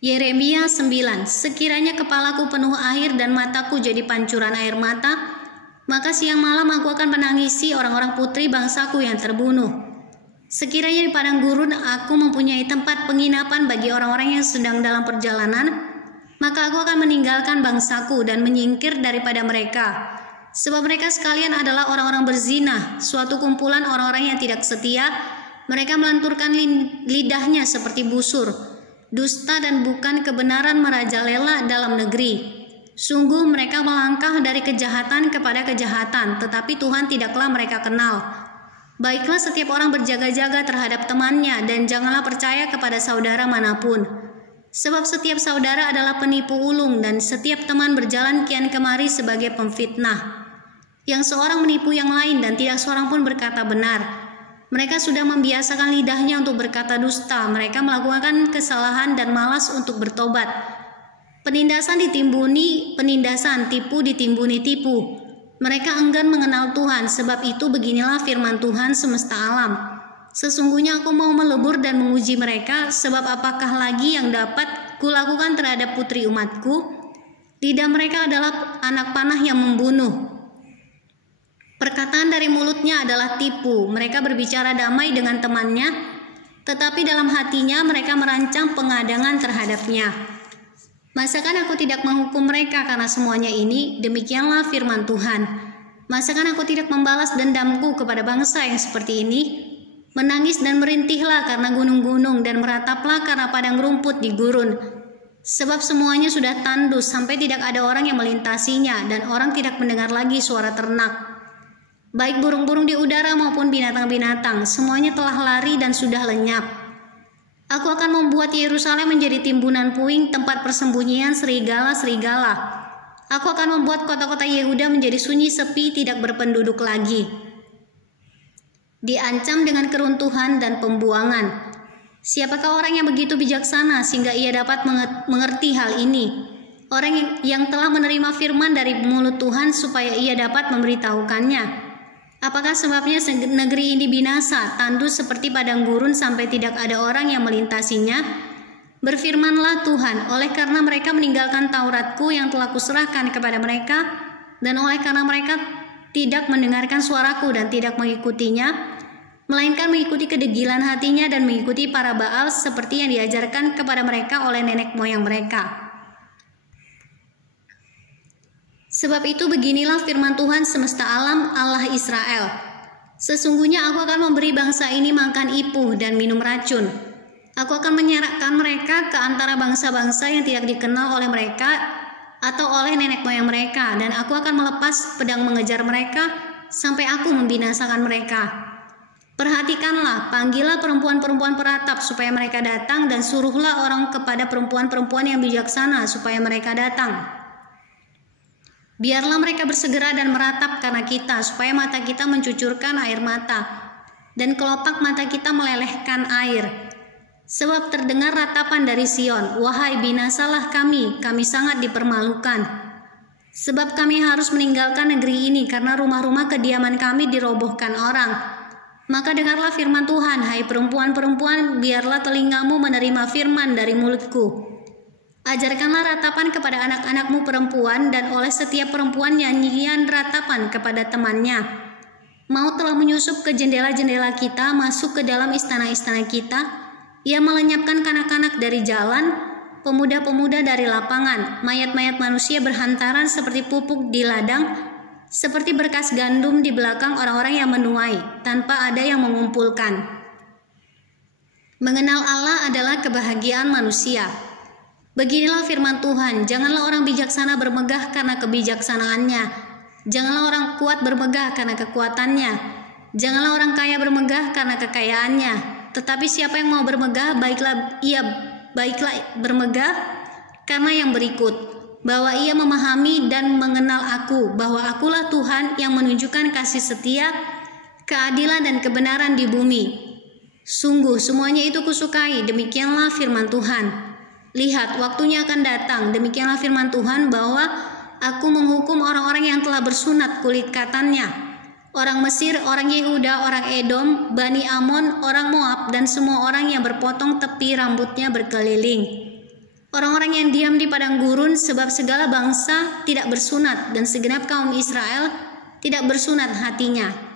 Yeremia 9. Sekiranya kepalaku penuh air dan mataku jadi pancuran air mata, maka siang malam aku akan menangisi orang-orang putri bangsaku yang terbunuh. Sekiranya di padang gurun aku mempunyai tempat penginapan bagi orang-orang yang sedang dalam perjalanan, maka aku akan meninggalkan bangsaku dan menyingkir daripada mereka. Sebab mereka sekalian adalah orang-orang berzina, suatu kumpulan orang-orang yang tidak setia. Mereka melenturkan lidahnya seperti busur. Dusta dan bukan kebenaran merajalela dalam negeri. Sungguh mereka melangkah dari kejahatan kepada kejahatan, tetapi Tuhan tidaklah mereka kenal. Baiklah setiap orang berjaga-jaga terhadap temannya, dan janganlah percaya kepada saudara manapun. Sebab setiap saudara adalah penipu ulung, dan setiap teman berjalan kian kemari sebagai pemfitnah. Yang seorang menipu yang lain, dan tidak seorang pun berkata benar. Mereka sudah membiasakan lidahnya untuk berkata dusta. Mereka melakukan kesalahan dan malas untuk bertobat. Penindasan ditimbuni penindasan, tipu ditimbuni tipu. Mereka enggan mengenal Tuhan, sebab itu beginilah firman Tuhan semesta alam. Sesungguhnya aku mau melebur dan menguji mereka, sebab apakah lagi yang dapat kulakukan terhadap putri umatku? Lidah mereka adalah anak panah yang membunuh. Perkataan dari mulutnya adalah tipu. Mereka berbicara damai dengan temannya, tetapi dalam hatinya mereka merancang pengadangan terhadapnya. Masakan aku tidak menghukum mereka karena semuanya ini? Demikianlah firman Tuhan. Masakan aku tidak membalas dendamku kepada bangsa yang seperti ini? Menangis dan merintihlah karena gunung-gunung, dan merataplah karena padang rumput di gurun. Sebab semuanya sudah tandus sampai tidak ada orang yang melintasinya, dan orang tidak mendengar lagi suara ternak. Baik burung-burung di udara maupun binatang-binatang, semuanya telah lari dan sudah lenyap. Aku akan membuat Yerusalem menjadi timbunan puing, tempat persembunyian serigala-serigala. Aku akan membuat kota-kota Yehuda menjadi sunyi sepi, tidak berpenduduk lagi. Diancam dengan keruntuhan dan pembuangan. Siapakah orang yang begitu bijaksana sehingga ia dapat mengerti hal ini? Orang yang telah menerima firman dari mulut Tuhan supaya ia dapat memberitahukannya. Apakah sebabnya negeri ini binasa, tandus seperti padang gurun sampai tidak ada orang yang melintasinya? Berfirmanlah Tuhan, oleh karena mereka meninggalkan Tauratku yang telah kuserahkan kepada mereka, dan oleh karena mereka tidak mendengarkan suaraku dan tidak mengikutinya, melainkan mengikuti kedegilan hatinya dan mengikuti para Baal seperti yang diajarkan kepada mereka oleh nenek moyang mereka. Sebab itu beginilah firman Tuhan semesta alam, Allah Israel. Sesungguhnya aku akan memberi bangsa ini makan ipuh dan minum racun. Aku akan menyerakkan mereka ke antara bangsa-bangsa yang tidak dikenal oleh mereka atau oleh nenek moyang mereka, dan aku akan melepas pedang mengejar mereka sampai aku membinasakan mereka. Perhatikanlah, panggillah perempuan-perempuan peratap supaya mereka datang, dan suruhlah orang kepada perempuan-perempuan yang bijaksana supaya mereka datang. Biarlah mereka bersegera dan meratap karena kita, supaya mata kita mencucurkan air mata, dan kelopak mata kita melelehkan air. Sebab terdengar ratapan dari Sion, wahai binasalah kami sangat dipermalukan. Sebab kami harus meninggalkan negeri ini, karena rumah-rumah kediaman kami dirobohkan orang. Maka dengarlah firman Tuhan, hai perempuan-perempuan, biarlah telingamu menerima firman dari mulutku. Ajarkanlah ratapan kepada anak-anakmu perempuan, dan oleh setiap perempuan nyanyian ratapan kepada temannya. Maut telah menyusup ke jendela-jendela kita, masuk ke dalam istana-istana kita. Ia melenyapkan kanak-kanak dari jalan, pemuda-pemuda dari lapangan. Mayat-mayat manusia berhantaran seperti pupuk di ladang, seperti berkas gandum di belakang orang-orang yang menuai, tanpa ada yang mengumpulkan. Mengenal Allah adalah kebahagiaan manusia. Beginilah firman Tuhan, janganlah orang bijaksana bermegah karena kebijaksanaannya. Janganlah orang kuat bermegah karena kekuatannya. Janganlah orang kaya bermegah karena kekayaannya. Tetapi siapa yang mau bermegah, baiklah bermegah karena yang berikut, bahwa ia memahami dan mengenal aku, bahwa akulah Tuhan yang menunjukkan kasih setia, keadilan dan kebenaran di bumi. Sungguh semuanya itu kusukai, demikianlah firman Tuhan. Lihat, waktunya akan datang, demikianlah firman Tuhan, bahwa aku menghukum orang-orang yang telah bersunat kulit katannya. Orang Mesir, orang Yehuda, orang Edom, Bani Amon, orang Moab, dan semua orang yang berpotong tepi rambutnya berkeliling. orang-orang yang diam di padang gurun, sebab segala bangsa tidak bersunat dan segenap kaum Israel tidak bersunat hatinya.